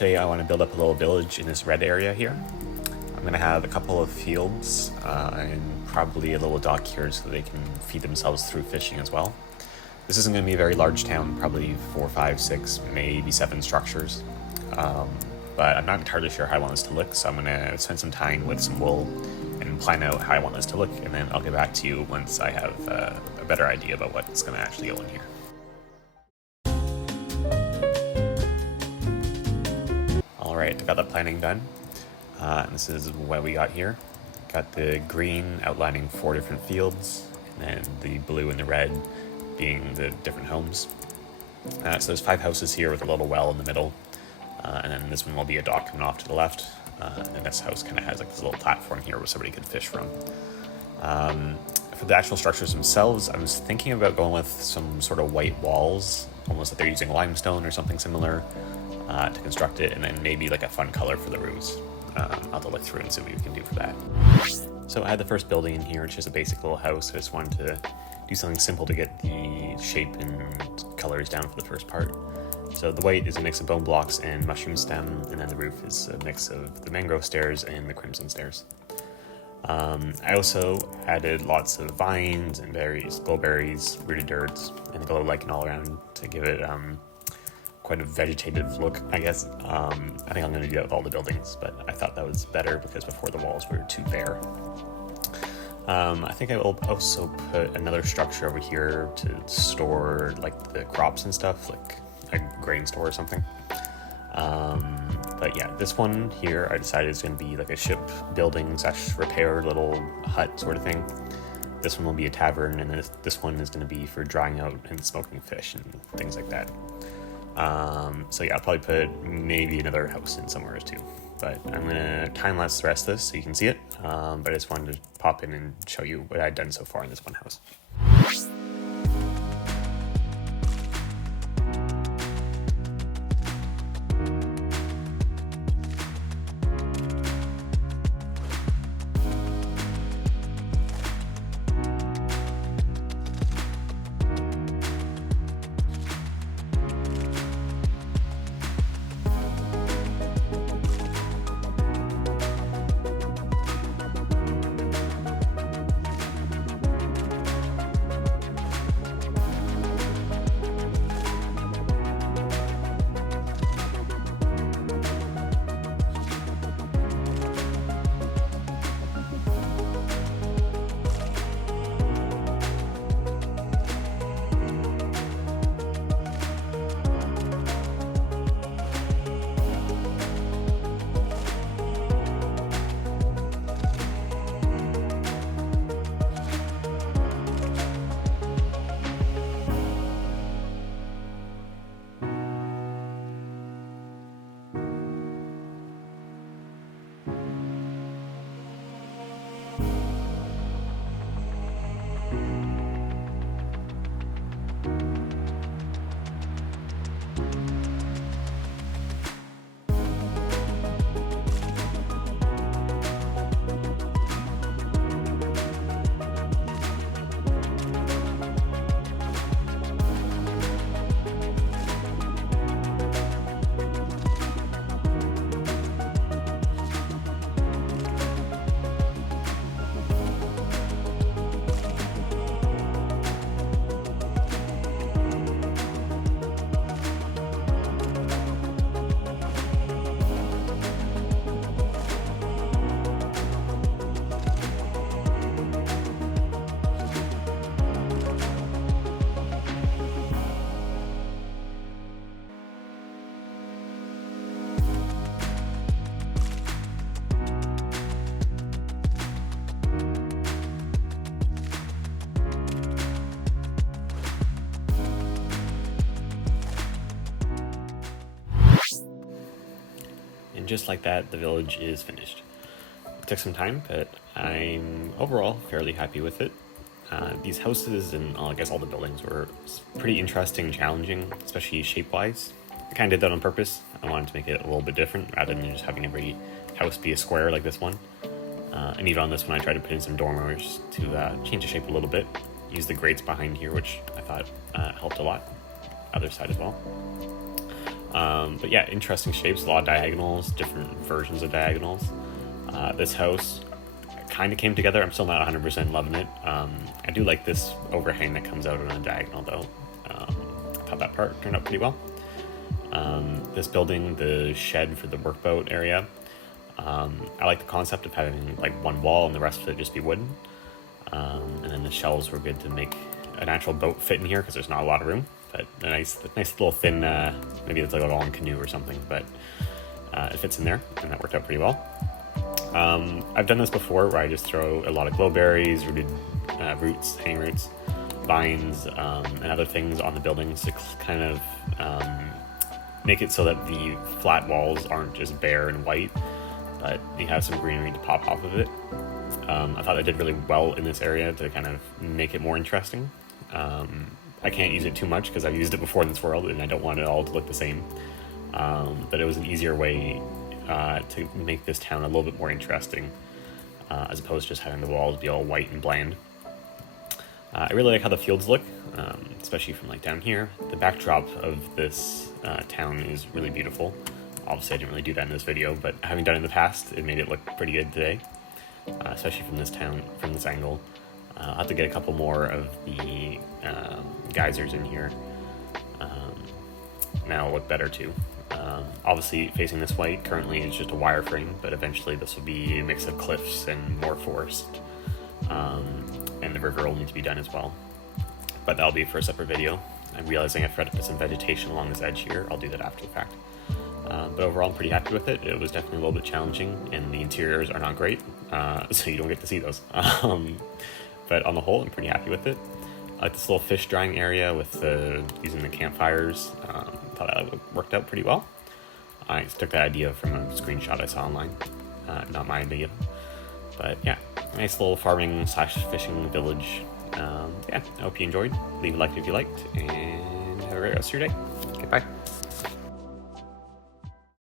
today I want to build up a little village in this red area here. I'm going to have a couple of fields and probably a little dock here so they can feed themselves through fishing as well. This isn't going to be a very large town, probably 4, 5, 6, maybe 7 structures. But I'm not entirely sure how I want this to look, so I'm going to spend some time with some wool and plan out how I want this to look, and then I'll get back to you once I have a better idea about what's going to actually go in here. Alright, I got the planning done, and this is what we got here. Got the green outlining 4 different fields, and then the blue and the red being the different homes. So there's 5 houses here with a little well in the middle, and then this one will be a dock coming off to the left, and this house kind of has like this little platform here where somebody could fish from. For the actual structures themselves, I was thinking about going with some sort of white walls, almost like they're using limestone or something similar to construct it, and then maybe like a fun color for the roofs. I'll have to look through and see what we can do for that. So I had the first building in here, it's just a basic little house. I just wanted to do something simple to get the shape and colors down for the first part. So the white is a mix of bone blocks and mushroom stem, and then the roof is a mix of the mangrove stairs and the crimson stairs. I also added lots of vines and berries, glowberries, rooted dirts, and glow lichen all around to give it quite a vegetative look, I guess. I think I'm going to do that with all the buildings, but I thought that was better because before the walls were too bare. I think I will also put another structure over here to store like the crops and stuff, like a grain store or something. But yeah, this one here I decided is going to be like a ship building / repair little hut sort of thing. This one will be a tavern, and this one is going to be for drying out and smoking fish and things like that. So yeah, I'll probably put maybe another house in somewhere too. But I'm going to time-lapse the rest of this so you can see it. But I just wanted to pop in and show you what I've done so far in this one house. And just like that, the village is finished. It took some time, but I'm overall fairly happy with it. These houses and I guess all the buildings were pretty interesting and challenging, especially shape-wise. I kind of did that on purpose. I wanted to make it a little bit different rather than just having every house be a square like this one. And even on this one, I tried to put in some dormers to change the shape a little bit. Use the grates behind here, which I thought helped a lot. Other side as well. But yeah, interesting shapes, a lot of diagonals, different versions of diagonals. This house kind of came together. I'm still not 100% loving it. I do like this overhang that comes out on a diagonal though. I thought that part turned out pretty well. This building, the shed for the workboat area, I like the concept of having like one wall and the rest of it just be wooden. And then the shelves were good to make an actual boat fit in here because there's not a lot of room. But a nice little thin, maybe it's like a long canoe or something, but it fits in there, and that worked out pretty well. I've done this before where I just throw a lot of glowberries, rooted roots, hang roots, vines, and other things on the buildings to kind of make it so that the flat walls aren't just bare and white, but you have some greenery to pop off of it. I thought I did really well in this area to kind of make it more interesting. I can't use it too much because I've used it before in this world and I don't want it all to look the same. But it was an easier way to make this town a little bit more interesting, as opposed to just having the walls be all white and bland. I really like how the fields look, especially from like down here. The backdrop of this town is really beautiful. Obviously I didn't really do that in this video, but having done it in the past, it made it look pretty good today, especially from this town, from this angle. I'll have to get a couple more of the geysers in here. Now it'll look better too. Obviously facing this way currently is just a wireframe, but eventually this will be a mix of cliffs and more forest. And the river will need to be done as well. But that'll be for a separate video. I'm realizing I forgot to put some vegetation along this edge here. I'll do that after the fact. But overall I'm pretty happy with it. It was definitely a little bit challenging and the interiors are not great, so you don't get to see those. But on the whole, I'm pretty happy with it. I like this little fish drying area with using the campfires. Thought that worked out pretty well. I just took that idea from a screenshot I saw online, not my idea. But yeah, nice little farming / fishing village. Yeah, I hope you enjoyed. Leave a like if you liked, and have a great rest of your day. Goodbye.